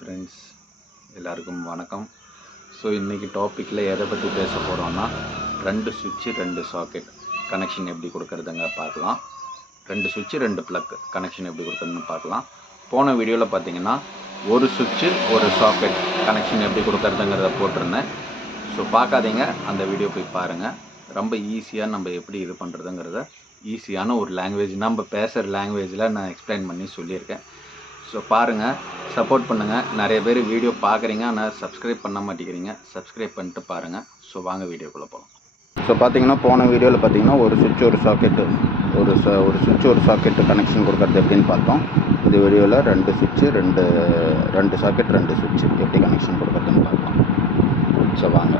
Friends, எல்லாருக்கும் வணக்கம். So இன்றைக்கி டாப்பிக்கில் எதை பற்றி பேச போகிறோன்னா, 2 சுவிட்சு 2 சாக்கெட் கனெக்ஷன் எப்படி கொடுக்குறதுங்க பார்க்கலாம். 2 சுவிட்சு 2 ப்ளக் கனெக்ஷன் எப்படி கொடுக்குறதுன்னு பார்க்கலாம். போன வீடியோவில் பார்த்தீங்கன்னா ஒரு சுவிட்சு ஒரு சாக்கெட் கனெக்ஷன் எப்படி கொடுக்குறதுங்கிறத போட்டிருந்தேன். ஸோ பார்க்காதீங்க, அந்த வீடியோ போய் பாருங்கள். ரொம்ப ஈஸியாக நம்ம எப்படி இது பண்ணுறதுங்கிறத ஈஸியான ஒரு லாங்குவேஜ், நம்ம பேசுகிற லாங்குவேஜில் நான் எக்ஸ்பிளைன் பண்ணி சொல்லியிருக்கேன். ஸோ பாருங்கள், சப்போர்ட் பண்ணுங்கள். நிறைய பேர் வீடியோ பார்க்குறீங்க, ஆனால் சப்ஸ்கிரைப் பண்ண மாட்டேங்கிறீங்க. சப்ஸ்கிரைப் பண்ணிட்டு பாருங்கள். ஸோ வாங்க வீடியோக்குள்ளே போகலாம். ஸோ பார்த்தீங்கன்னா போன வீடியோவில் பார்த்தீங்கன்னா ஒரு சுவிட்ச் ஒரு சாக்கெட்டு ஒரு சுவிட்ச் ஒரு சாக்கெட்டு கனெக்ஷன் கொடுக்குறது எப்படின்னு பார்த்தோம். இந்த வீடியோவில் 2 சுவிட்சு 2 சாக்கெட் 2 சுவிட்சு எப்படி கனெக்ஷன் கொடுக்குறதுன்னு பார்க்கலாம். ஸோ வாங்க.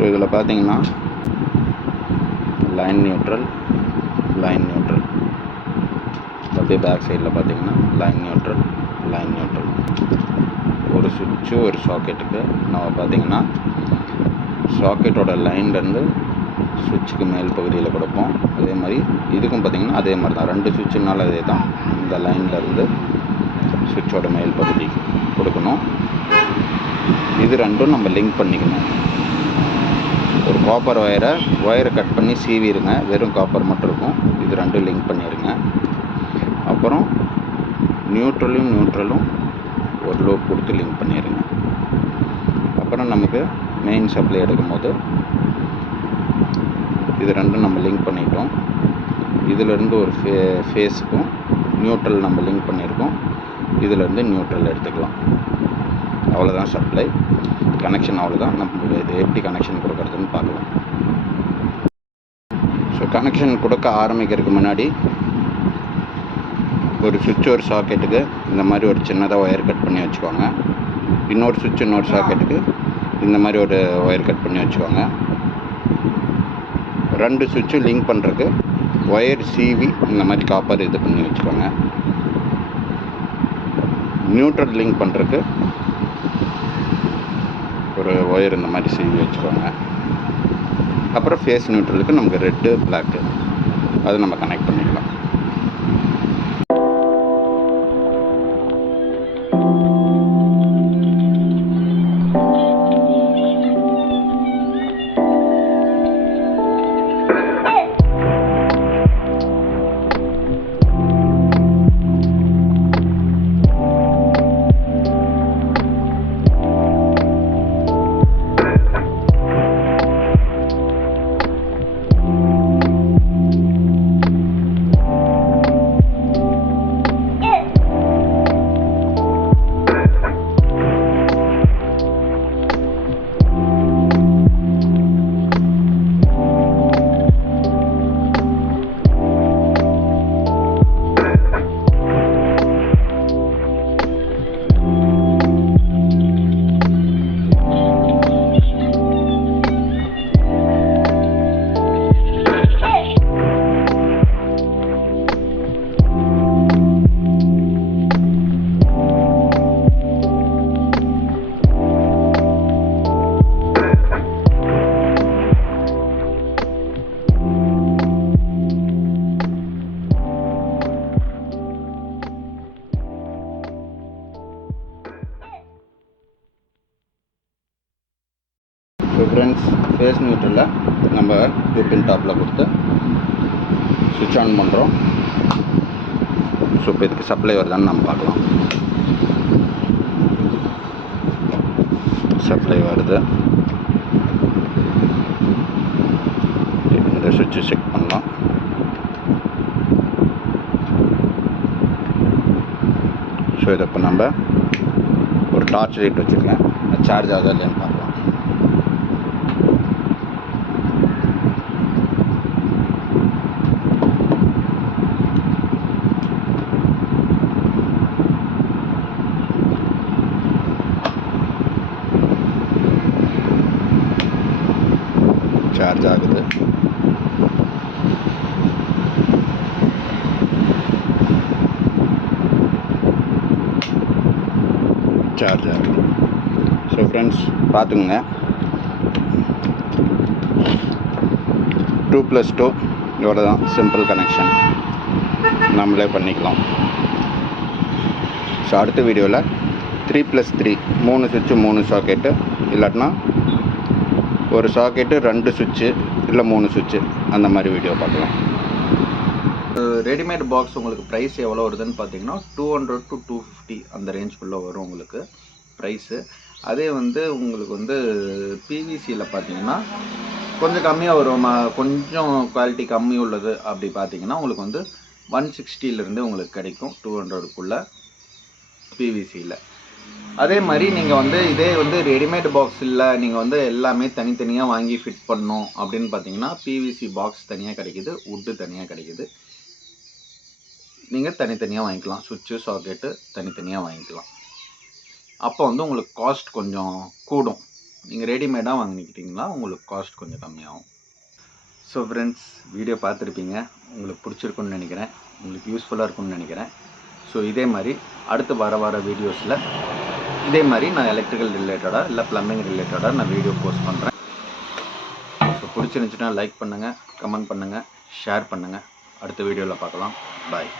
ஸோ இதில் பார்த்தீங்கன்னா லைன் நியூட்ரல் அப்படியே பேக் சைடில் பார்த்தீங்கன்னா லைன் நியூட்ரல் ஒரு சுவிட்சு ஒரு சாக்கெட்டுக்கு நம்ம பார்த்தீங்கன்னா சாக்கெட்டோட லைன்லேருந்து சுவிட்சுக்கு மேல் பகுதியில் கொடுப்போம். அதே மாதிரி இதுக்கும் பார்த்திங்கன்னா அதே மாதிரி தான், 2 சுவிட்சுனால அதே தான். இந்த லைன்லேருந்து சுவிட்சோட மேல் பகுதிக்கு கொடுக்கணும். இது ரெண்டும் நம்ம லிங்க் பண்ணிக்கணும். ஒரு காப்பர் ஒயரை கட் பண்ணி சீவிடுங்க, வெறும் காப்பர் மட்டும் இருக்கும். இது ரெண்டும் லிங்க் பண்ணிடுங்க. அப்புறம் நியூட்ரலும் ஒரு லோப் கொடுத்து லிங்க் பண்ணிடுங்க. அப்புறம் நமக்கு மெயின் சப்ளை எடுக்கும்போது இது ரெண்டும் நம்ம லிங்க் பண்ணிட்டோம். இதிலேருந்து ஒரு ஃபேஸுக்கும் நியூட்ரல் நம்ம லிங்க் பண்ணியிருக்கோம். இதிலேருந்து நியூட்ரல் எடுத்துக்கலாம். அவ்வளோதான் சப்ளை கனெக்ஷன். அவ்வளோதான். நம்ம இது எப்படி கனெக்ஷன் கொடுக்குறதுன்னு பார்க்கலாம். ஸோ கனெக்ஷன் கொடுக்க ஆரம்பிக்கிறதுக்கு முன்னாடி ஒரு சுவிட்ச் ஒரு சாக்கெட்டுக்கு இந்த மாதிரி ஒரு சின்னதாக ஒயர் கட் பண்ணி வச்சுக்கோங்க. இன்னொரு சுவிட்ச் இன்னொரு சாக்கெட்டுக்கு இந்த மாதிரி ஒரு ஒயர் கட் பண்ணி வச்சுக்கோங்க. 2 சுவிட்சும் லிங்க் பண்ணுறதுக்கு ஒயர் சீவி இந்த மாதிரி காப்பர் இது பண்ணி வச்சுக்கோங்க. நியூட்ரல் லிங்க் பண்ணுறதுக்கு ஒரு ஒயர் இந்த மாதிரி சீவி வச்சுக்கோங்க. அப்புறம் ஃபேஸ் நியூட்ரலுக்கு நமக்கு ரெட்டு பிளாக்கு அது நம்ம கனெக்ட் பண்ணிக்கலாம். ஸோ ஃப்ரெண்ட்ஸ், ஃபேஸ் நியூட்ரலில் நம்ம 2 பின் டாப்பில் கொடுத்து சுவிட்ச் ஆன் பண்ணுறோம். ஸோ இப்போ இதுக்கு சப்ளை வருதான்னு நம்ம பார்க்கலாம். சப்ளை வருது. இந்த சுவிட்சை செக் பண்ணலாம். ஸோ இதை இப்போ நம்ம ஒரு டார்ச் லைட் வச்சுருக்கேன், சார்ஜ் ஆகுதா இல்லைன்னு பார்க்கலாம். சார்ஜ் ஆகுது. ஸோ ஃப்ரெண்ட்ஸ் பார்த்துங்க, 2+2 இவ்வளோ தான் சிம்பிள் கனெக்ஷன், நம்மளே பண்ணிக்கலாம். ஸோ அடுத்த வீடியோவில் 3+3 3 சுவிட்சு 3 சாக்கெட்டு, இல்லாட்டினா ஒரு சாக்கெட்டு 2 சுவிட்சு இல்லை 3 சுவிட்சு, அந்த மாதிரி வீடியோ பார்க்கலாம். ரெடிமேட் பாக்ஸ் உங்களுக்கு ப்ரைஸ் எவ்வளோ வருதுன்னு பார்த்தீங்கன்னா 200 to 250 அந்த ரேஞ்சுக்குள்ளே வரும் உங்களுக்கு ப்ரைஸு. அதே வந்து உங்களுக்கு வந்து பிவிசியில் பார்த்தீங்கன்னா கொஞ்சம் கம்மியாக வரும், கொஞ்சம் குவாலிட்டி கம்மி உள்ளது அப்படி பார்த்தீங்கன்னா உங்களுக்கு வந்து 160 உங்களுக்கு கிடைக்கும் 200க்குள்ளே பிவிசியில். அதே மாதிரி நீங்கள் வந்து இதே வந்து ரெடிமேட் பாக்ஸ் இல்லை, நீங்கள் வந்து எல்லாமே தனித்தனியாக வாங்கி ஃபிட் பண்ணணும் அப்படின்னு பார்த்தீங்கன்னா பிவிசி பாக்ஸ் தனியாக கிடைக்கிது, வுட்டு தனியாக கிடைக்கிது. நீங்கள் தனித்தனியாக வாங்கிக்கலாம், சுவிட்சு சாக்கெட்டு தனித்தனியாக வாங்கிக்கலாம். அப்போ வந்து உங்களுக்கு காஸ்ட் கொஞ்சம் கூடும். நீங்கள் ரெடிமேடாக வாங்கிக்கிட்டிங்கன்னா உங்களுக்கு காஸ்ட் கொஞ்சம் கம்மியாகும். ஸோ ஃப்ரெண்ட்ஸ், வீடியோ பார்த்துருப்பீங்க, உங்களுக்கு பிடிச்சிருக்குன்னு நினைக்கிறேன், உங்களுக்கு யூஸ்ஃபுல்லாக இருக்குன்னு நினைக்கிறேன். ஸோ இதே மாதிரி அடுத்து வர வீடியோஸில் இதே மாதிரி நான் எலக்ட்ரிக்கல் ரிலேட்டடாக இல்லை ப்ளம்பிங் ரிலேட்டடாக நான் வீடியோ போஸ்ட் பண்ணுறேன். ஸோ பிடிச்சிருந்துச்சுன்னா லைக் பண்ணுங்கள், கமெண்ட் பண்ணுங்கள், ஷேர் பண்ணுங்கள். அடுத்த வீடியோவில் பார்க்கலாம். பாய்.